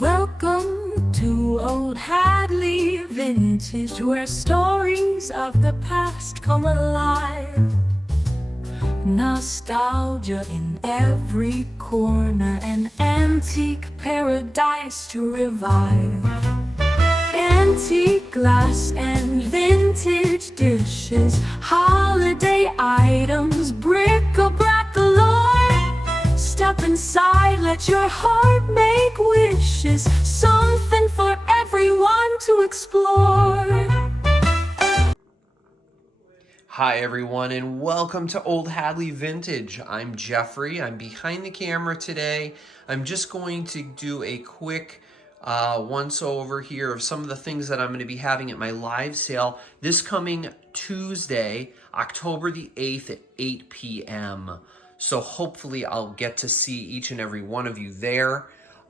Welcome to Oldehadleyvintage, where stories of the past come alive. Nostalgia in every corner, an antique paradise to revive. Antique glass and vintage dishes, holiday items, bric-a-brac galore. Step inside, let your heart make wishes, something for everyone to explore. Hi everyone, and welcome to Old Hadley Vintage. I'm Jeffrey. I'm behind the camera today. I'm just going to do a quick once over here of some of the things that I'm going to be having at my live sale this coming Tuesday, October the 8th at 8 p.m. So hopefully I'll get to see each and every one of you there.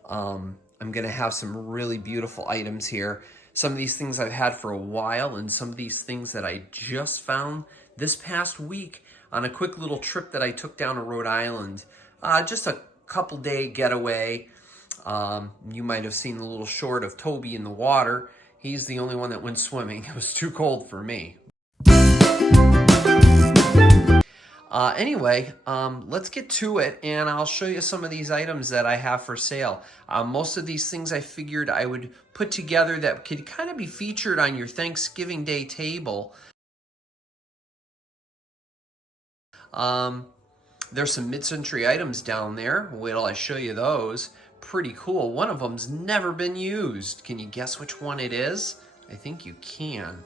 I'm going to have some really beautiful items here. Some of these things I've had for a while, and some of these things that I just found this past week on a quick little trip that I took down to Rhode Island. Just a couple day getaway. You might have seen the little short of Toby in the water. He's the only one that went swimming. It was too cold for me. Anyway, let's get to it, and I'll show you some of these items that I have for sale. Most of these things I figured I would put together that could kind of be featured on your Thanksgiving Day table. There's some mid-century items down there. Wait till I show you those. Pretty cool. One of them's never been used. Can you guess which one it is? I think you can.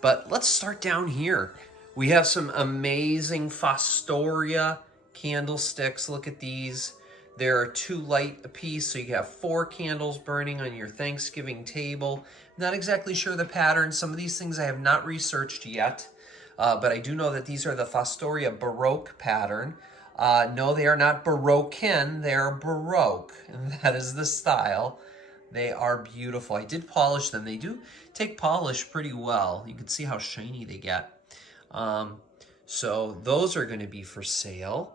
But let's start down here. We have some amazing Fostoria candlesticks. Look at these. There are 2 light apiece, so you have 4 candles burning on your Thanksgiving table. Not exactly sure the pattern. Some of these things I have not researched yet, but I do know that these are the Fostoria Baroque pattern. No, they are not Baroquean, they are Baroque, and that is the style. They are beautiful. I did polish them. They do take polish pretty well. You can see how shiny they get. So those are going to be for sale.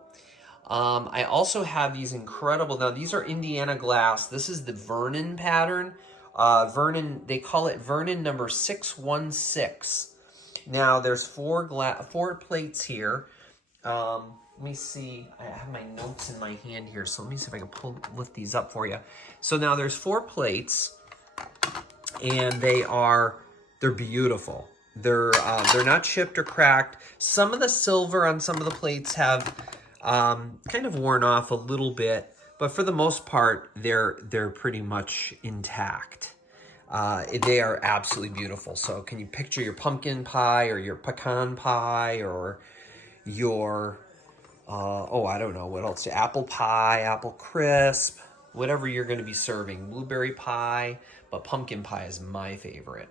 I also have these incredible, now these are Indiana glass. This is the Vernon pattern. Vernon, they call it Vernon number 616. Now there's 4 plates here. Let me see, I have my notes in my hand here, so let me see if I can lift these up for you. So now there's 4 plates, and they're beautiful. They're not chipped or cracked. Some of the silver on some of the plates have kind of worn off a little bit, but for the most part, they're pretty much intact. They are absolutely beautiful. So can you picture your pumpkin pie or your pecan pie or your I don't know what else, apple pie, apple crisp, whatever you're going to be serving, blueberry pie, but pumpkin pie is my favorite.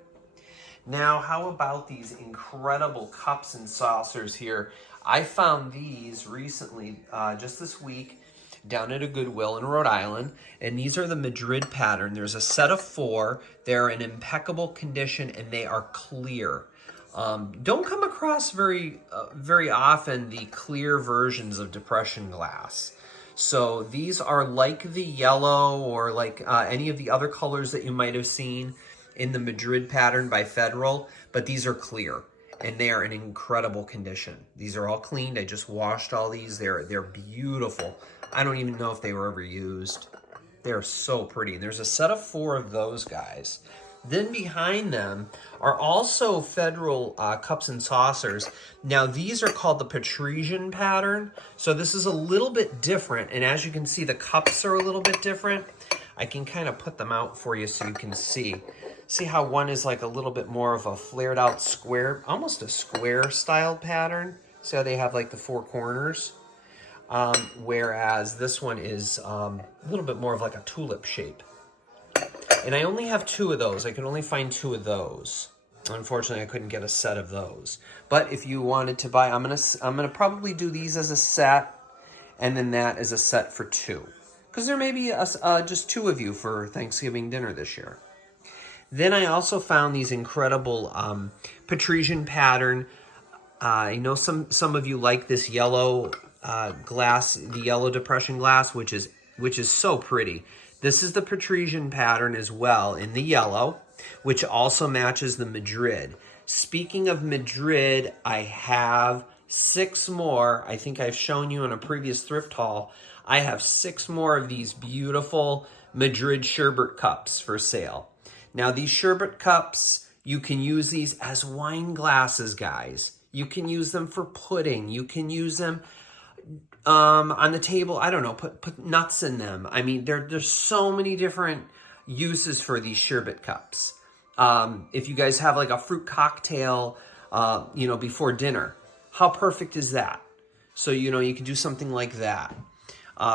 Now, how about these incredible cups and saucers here? I found these recently, just this week, down at a Goodwill in Rhode Island, and these are the Madrid pattern. There's a set of 4. They're in impeccable condition, and they are clear. Don't come across very often the clear versions of depression glass. So these are like the yellow or like any of the other colors that you might have seen in the Madrid pattern by Federal, but these are clear and they are in incredible condition. These are all cleaned. I just washed all these. They're beautiful. I don't even know if they were ever used. They're so pretty. There's a set of 4 of those guys. Then behind them are also Federal cups and saucers. Now these are called the Patrician pattern. So this is a little bit different. And as you can see, the cups are a little bit different. I can kind of put them out for you so you can see. See how one is like a little bit more of a flared out square, almost a square style pattern. See how they have like the 4 corners? Whereas this one is a little bit more of like a tulip shape. And I only have 2 of those. I can only find 2 of those. Unfortunately, I couldn't get a set of those. But if you wanted to buy, I'm gonna probably do these as a set, and then that as a set for 2, because there may be just 2 of you for Thanksgiving dinner this year. Then I also found these incredible Patrician pattern. I know some of you like this yellow glass, the yellow depression glass, which is which is so pretty. This is the Patrician pattern as well in the yellow, which also matches the Madrid. Speaking of Madrid, I have 6 more. I think I've shown you in a previous thrift haul. I have 6 more of these beautiful Madrid sherbet cups for sale. Now these sherbet cups, you can use these as wine glasses, guys. You can use them for pudding. You can use them on the table. I don't know, put nuts in them. I mean, there's so many different uses for these sherbet cups. If you guys have like a fruit cocktail, before dinner, how perfect is that? So, you can do something like that.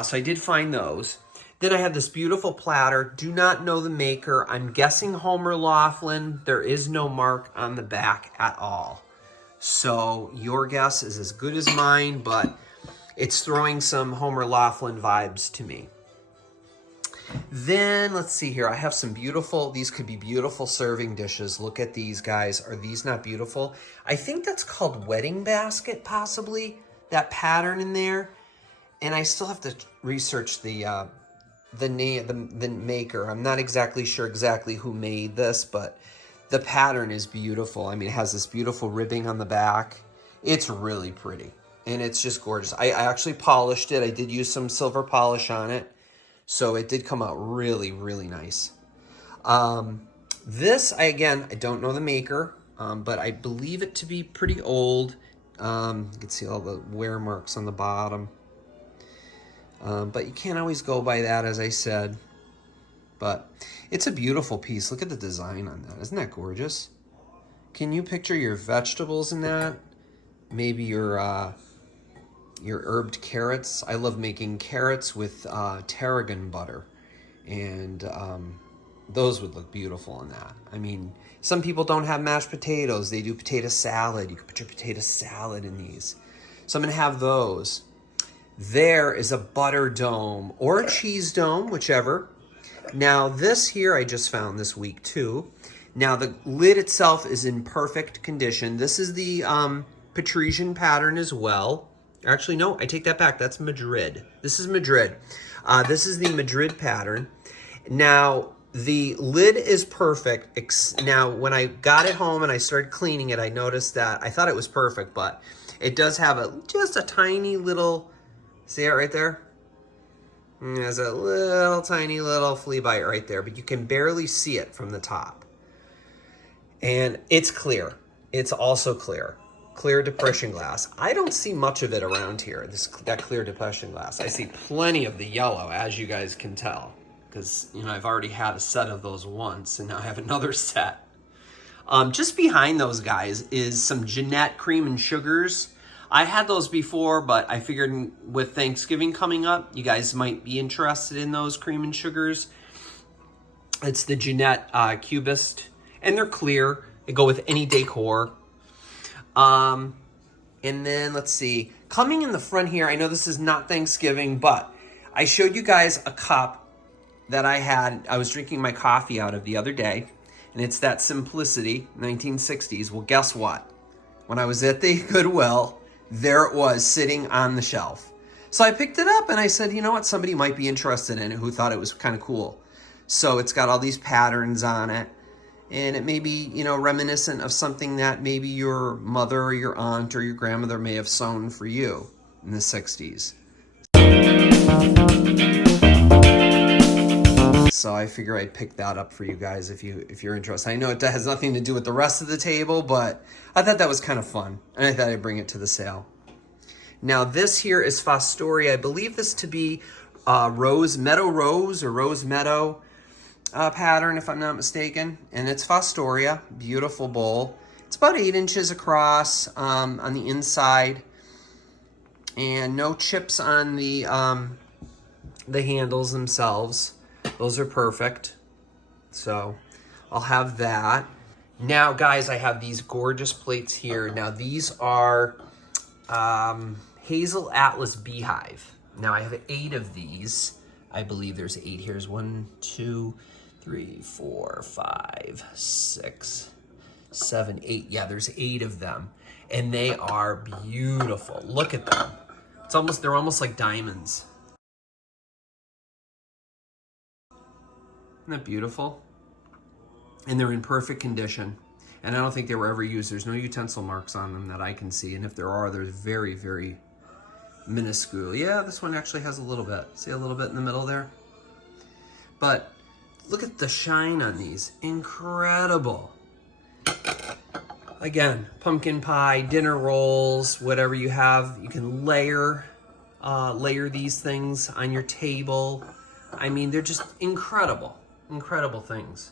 So I did find those. Then I have this beautiful platter. Do not know the maker. I'm guessing Homer Laughlin. There is no mark on the back at all. So your guess is as good as mine, but it's throwing some Homer Laughlin vibes to me. Then let's see here. I have some beautiful, these could be beautiful serving dishes. Look at these, guys. Are these not beautiful? I think that's called wedding basket, possibly. That pattern in there. And I still have to research the maker. I'm not exactly sure exactly who made this, but the pattern is beautiful. I mean, it has this beautiful ribbing on the back. It's really pretty, and it's just gorgeous. I actually polished it. I did use some silver polish on it, so it did come out really, really nice. This, I don't know the maker, but I believe it to be pretty old. You can see all the wear marks on the bottom. But you can't always go by that, as I said. But it's a beautiful piece. Look at the design on that. Isn't that gorgeous? Can you picture your vegetables in that? Maybe your herbed carrots. I love making carrots with tarragon butter. And those would look beautiful in that. I mean, some people don't have mashed potatoes. They do potato salad. You can put your potato salad in these. So I'm going to have those. There is a butter dome or a cheese dome, whichever. Now this here I just found this week too. Now the lid itself is in perfect condition. This is the Patrician pattern as well. Actually, no, I take that back. That's Madrid. This is Madrid. This is the Madrid pattern. Now the lid is perfect. Now when I got it home and I started cleaning it, I noticed that I thought it was perfect, but it does have just a tiny little. See it right there? There's a little tiny little flea bite right there, but you can barely see it from the top. And it's clear. It's also clear. Clear depression glass. I don't see much of it around here, that clear depression glass. I see plenty of the yellow, as you guys can tell, because I've already had a set of those once, and now I have another set. Just behind those guys is some Jeanette cream and sugars. I had those before, but I figured with Thanksgiving coming up, you guys might be interested in those cream and sugars. It's the Jeanette Cubist, and they're clear. They go with any decor. And then, let's see. Coming in the front here, I know this is not Thanksgiving, but I showed you guys a cup that I was drinking my coffee out of the other day, and it's that Simplicity 1960s. Well, guess what? When I was at the Goodwill, there it was sitting on the shelf. So I picked it up and I said, you know what? Somebody might be interested in it who thought it was kind of cool. So it's got all these patterns on it. And it may be, reminiscent of something that maybe your mother or your aunt or your grandmother may have sewn for you in the 60s. So I figure I'd pick that up for you guys if you're interested. I know it has nothing to do with the rest of the table, but I thought that was kind of fun, and I thought I'd bring it to the sale. Now this here is Fostoria. I believe this to be Meadow Rose pattern, if I'm not mistaken, and it's Fostoria. Beautiful bowl. It's about 8 inches across on the inside, and no chips on the handles themselves. Those are perfect. So I'll have that. Now, guys, I have these gorgeous plates here. Now, these are Hazel Atlas Beehive. Now, I have 8 of these. I believe there's 8 here. There's 1, 2, 3, 4, 5, 6, 7, 8. Yeah, there's 8 of them. And they are beautiful. Look at them. They're almost like diamonds. Isn't that beautiful? And they're in perfect condition. And I don't think they were ever used. There's no utensil marks on them that I can see. And if there are, they're very, very minuscule. Yeah, this one actually has a little bit. See a little bit in the middle there? But look at the shine on these. Incredible. Again, pumpkin pie, dinner rolls, whatever you have. You can layer these things on your table. I mean, they're just incredible. Incredible things.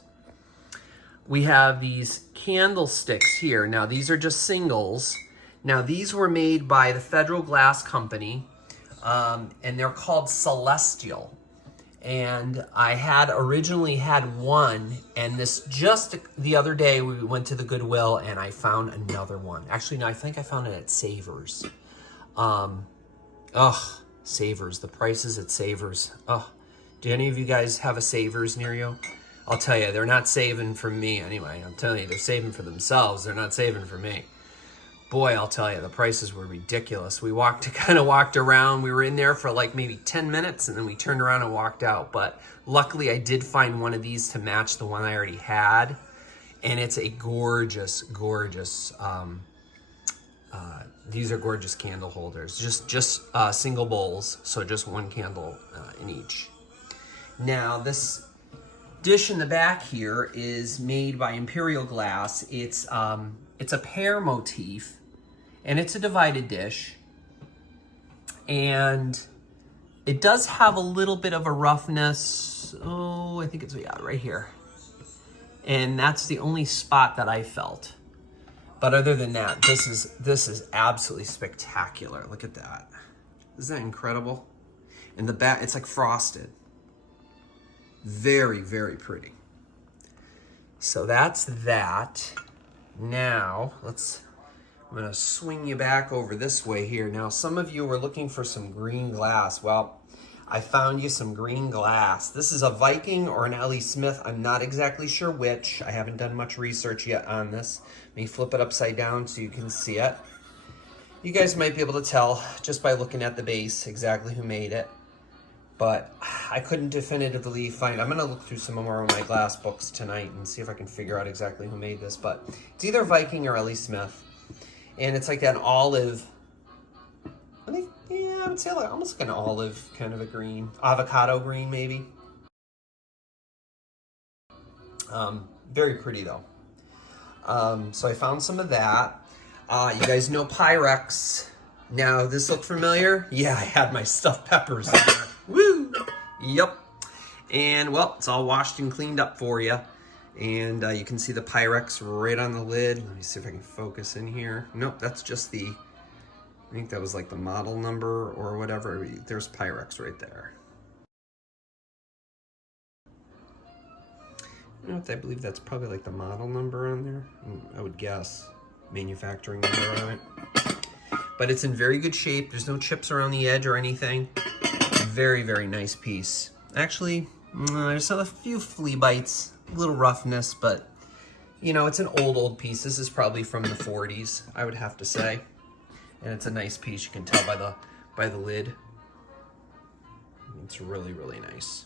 We have these candlesticks here. Now, these are just singles. Now, these were made by the Federal Glass Company, and they're called Celestial. And I had originally had one, and this just the other day we went to the Goodwill and I found another one. Actually, no, I think I found it at Savers. Savers, the prices at Savers. Do any of you guys have a Savers near you? I'll tell you, they're not saving for me anyway. I'm telling you, they're saving for themselves. They're not saving for me. Boy, I'll tell you, the prices were ridiculous. We kind of walked around. We were in there for like maybe 10 minutes, and then we turned around and walked out. But luckily, I did find one of these to match the one I already had. And it's a gorgeous, gorgeous, these are gorgeous candle holders. Just single bowls, so just one candle in each. Now, this dish in the back here is made by Imperial Glass. It's a pear motif, and it's a divided dish. And it does have a little bit of a roughness. Oh, I think it's right here. And that's the only spot that I felt. But other than that, this is absolutely spectacular. Look at that. Isn't that incredible? And the back, it's like frosted. Very, very pretty. So that's that. Now, I'm gonna swing you back over this way here. Now, some of you were looking for some green glass. Well, I found you some green glass. This is a Viking or an L.E. Smith. I'm not exactly sure which. I haven't done much research yet on this. Let me flip it upside down so you can see it. You guys might be able to tell just by looking at the base exactly who made it. But I couldn't definitively find. I'm going to look through some more of my glass books tonight and see if I can figure out exactly who made this. But it's either Viking or L.E. Smith. And it's like an olive. I would say like almost like an olive kind of a green. Avocado green, maybe. Very pretty, though. So I found some of that. You guys know Pyrex. Now, this look familiar? Yeah, I had my stuffed peppers in there. Woo! Yep. And, well, it's all washed and cleaned up for you. And you can see the Pyrex right on the lid. Let me see if I can focus in here. Nope, that's just I think that was like the model number or whatever. There's Pyrex right there. You know what? I believe that's probably like the model number on there. I would guess. Manufacturing number on it. But it's in very good shape. There's no chips around the edge or anything. Very, very nice piece. Actually, there's a few flea bites, a little roughness, but you know, it's an old piece. This is probably from the 40s, I would have to say. And it's a nice piece. You can tell by the lid. It's really, really nice.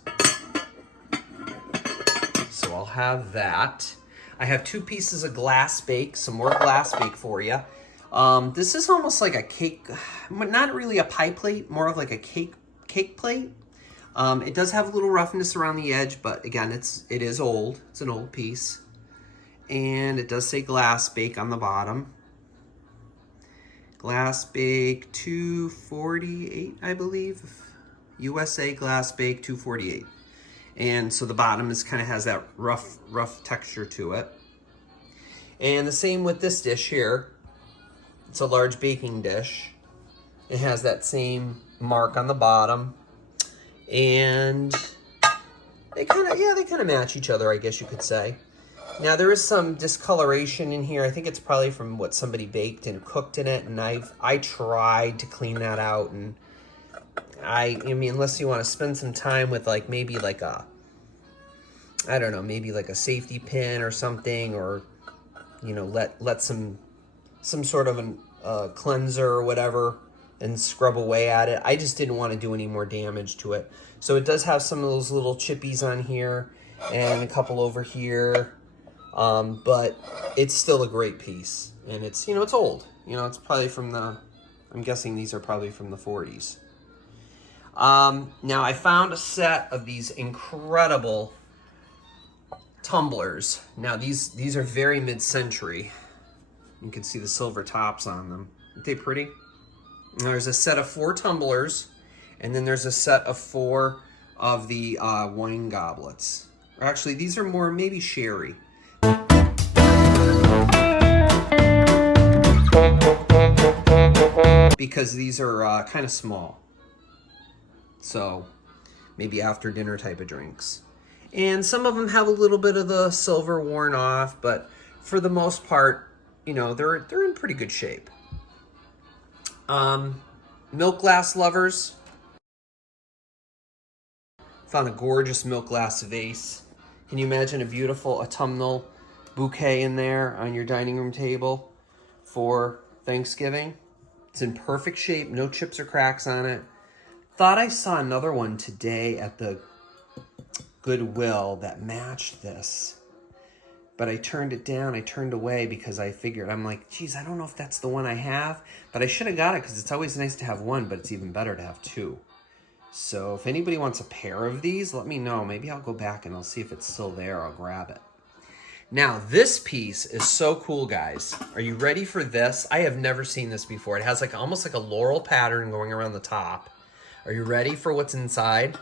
So I'll have that. I have 2 pieces of glass bake, some more glass bake for you. This is almost like a cake, not really a pie plate, more of like a cake plate. It does have a little roughness around the edge, but again, it is old. It's an old piece. And it does say glass bake on the bottom. Glass bake 248, I believe. USA glass bake 248. And so the bottom kind of has that rough texture to it. And the same with this dish here. It's a large baking dish. It has that same mark on the bottom. And they kind of match each other, I guess you could say. Now there is some discoloration in here. I think it's probably from what somebody baked and cooked in it, and I tried to clean that out, and I mean, unless you want to spend some time with like maybe like a, I don't know, maybe like a safety pin or something, or you know, let some sort of a cleanser or whatever and scrub away at it. I just didn't want to do any more damage to it. So it does have some of those little chippies on here. and a couple over here. But it's still a great piece, and it's, you know, it's old. You know, it's probably from the, I'm guessing these are probably from the 40s. Now I found a set of these incredible tumblers. Now these are very mid-century. You can see the silver tops on them. Aren't they pretty? And there's a set of 4 tumblers, and then there's a set of 4 of the wine goblets. Or actually, these are more maybe sherry. Because these are kind of small. So maybe after dinner type of drinks. And some of them have a little bit of the silver worn off, but for the most part, you know, they're in pretty good shape. Milk glass lovers. Found a gorgeous milk glass vase. Can you imagine a beautiful autumnal bouquet in there on your dining room table for Thanksgiving? It's in perfect shape, no chips or cracks on it. Thought I saw another one today at the Goodwill that matched this, but I turned it down. I turned away because I figured, I'm like, geez, I don't know if that's the one I have, but I should have got it because it's always nice to have one, but it's even better to have 2. So if anybody wants a pair of these, let me know. Maybe I'll go back and I'll see if it's still there. I'll grab it. Now, this piece is so cool, guys. Are you ready for this? I have never seen this before. It has like almost like a laurel pattern going around the top. Are you ready for what's inside?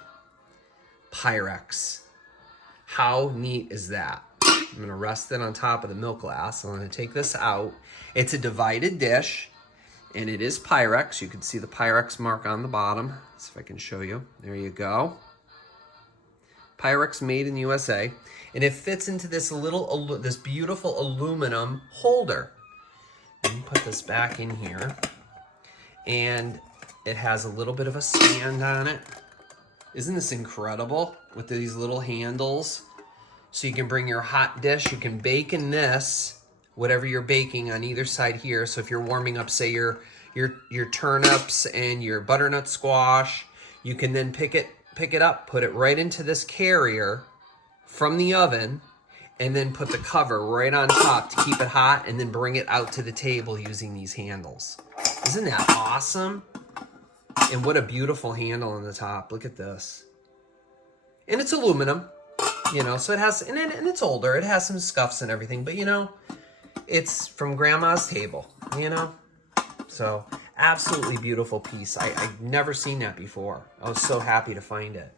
Pyrex. How neat is that? I'm going to rest it on top of the milk glass. I'm going to take this out. It's a divided dish, and it is Pyrex. You can see the Pyrex mark on the bottom. Let's see if I can show you. There you go. Pyrex made in the USA. And it fits into this this beautiful aluminum holder. Let me put this back in here. And it has a little bit of a stand on it. Isn't this incredible? With these little handles. So you can bring your hot dish. You can bake in this, whatever you're baking on either side here. So if you're warming up, say, your turnips and your butternut squash, you can then pick it up, put it right into this carrier from the oven, and then put the cover right on top to keep it hot, and then bring it out to the table using these handles. Isn't that awesome? And what a beautiful handle on the top. Look at this. And it's aluminum, you know, so it has, and it's older. It has some scuffs and everything, but you know, it's from grandma's table, you know? So absolutely beautiful piece. I've never seen that before. I was so happy to find it.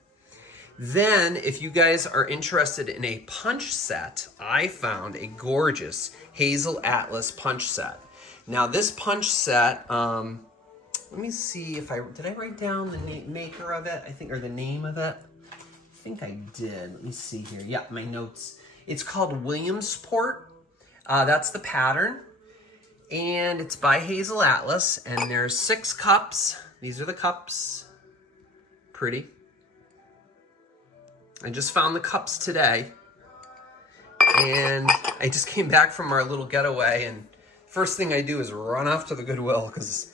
Then, if you guys are interested in a punch set, I found a gorgeous Hazel Atlas punch set. Now, this punch set, let me see if did I write down the maker of it? I think, or the name of it? I think I did. Let me see here. Yeah, my notes. It's called Williamsport. That's the pattern. And it's by Hazel Atlas. And there's 6 cups. These are the cups. Pretty. I just found the cups today, and I just came back from our little getaway, and first thing I do is run off to the Goodwill because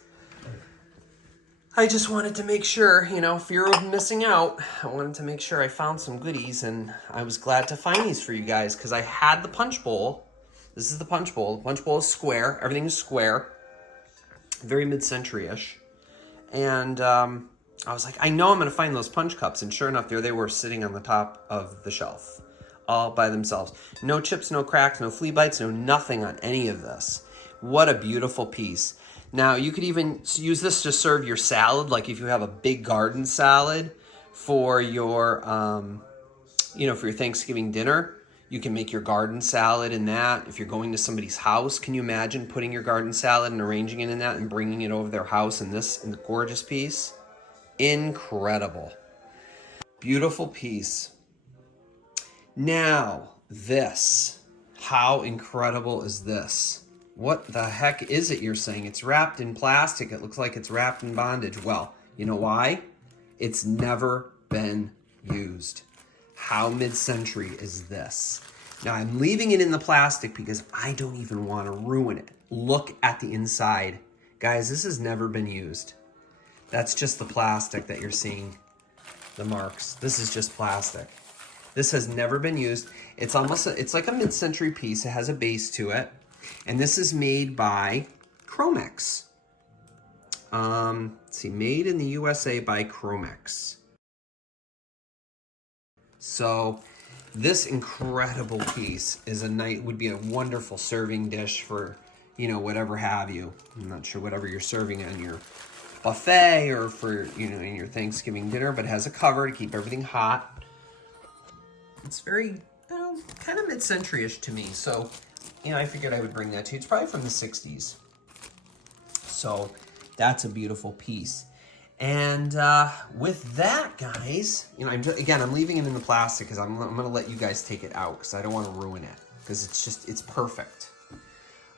I just wanted to make sure, you know, fear of missing out. I wanted to make sure I found some goodies, and I was glad to find these for you guys because I had the punch bowl. This is the punch bowl. The punch bowl is square. Everything is square. Very mid-century-ish. And I was like, I know I'm going to find those punch cups. And sure enough, there they were sitting on the top of the shelf all by themselves. No chips, no cracks, no flea bites, no nothing on any of this. What a beautiful piece. Now, you could even use this to serve your salad. Like if you have a big garden salad for your, you know, for your Thanksgiving dinner, you can make your garden salad in that. If you're going to somebody's house, can you imagine putting your garden salad and arranging it in that and bringing it over their house in this gorgeous piece? Incredible. Beautiful piece. Now, this. How incredible is this? What the heck is it, you're saying? It's wrapped in plastic. It looks like it's wrapped in bondage. Well, you know why? It's never been used. How mid-century is this? Now, I'm leaving it in the plastic because I don't even want to ruin it. Look at the inside. Guys, this has never been used. That's just the plastic that you're seeing, the marks. This is just plastic. This has never been used. It's it's like a mid-century piece. It has a base to it. And this is made by Chromex. Let's see, made in the USA by Chromex. So this incredible piece would be a wonderful serving dish for, you know, whatever have you. I'm not sure whatever you're serving on your buffet or for, you know, in your Thanksgiving dinner, but it has a cover to keep everything hot. It's very, kind of mid-century-ish to me. So, you know, I figured I would bring that to you. It's probably from the 60s. So that's a beautiful piece. And with that, guys, you know, I'm leaving it in the plastic because I'm going to let you guys take it out because I don't want to ruin it because it's perfect.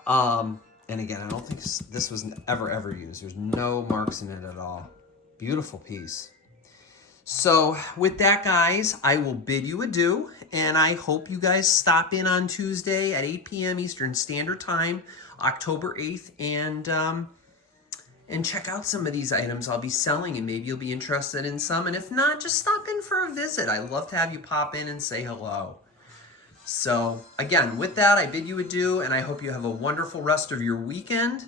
And again, I don't think this was ever used. There's no marks in it at all. Beautiful piece. So with that, guys, I will bid you adieu, and I hope you guys stop in on Tuesday at 8 p.m. Eastern Standard Time, October 8th, and check out some of these items I'll be selling, and maybe you'll be interested in some. And if not, just stop in for a visit. I'd love to have you pop in and say hello. So again, with that, I bid you adieu, and I hope you have a wonderful rest of your weekend,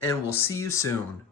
and we'll see you soon.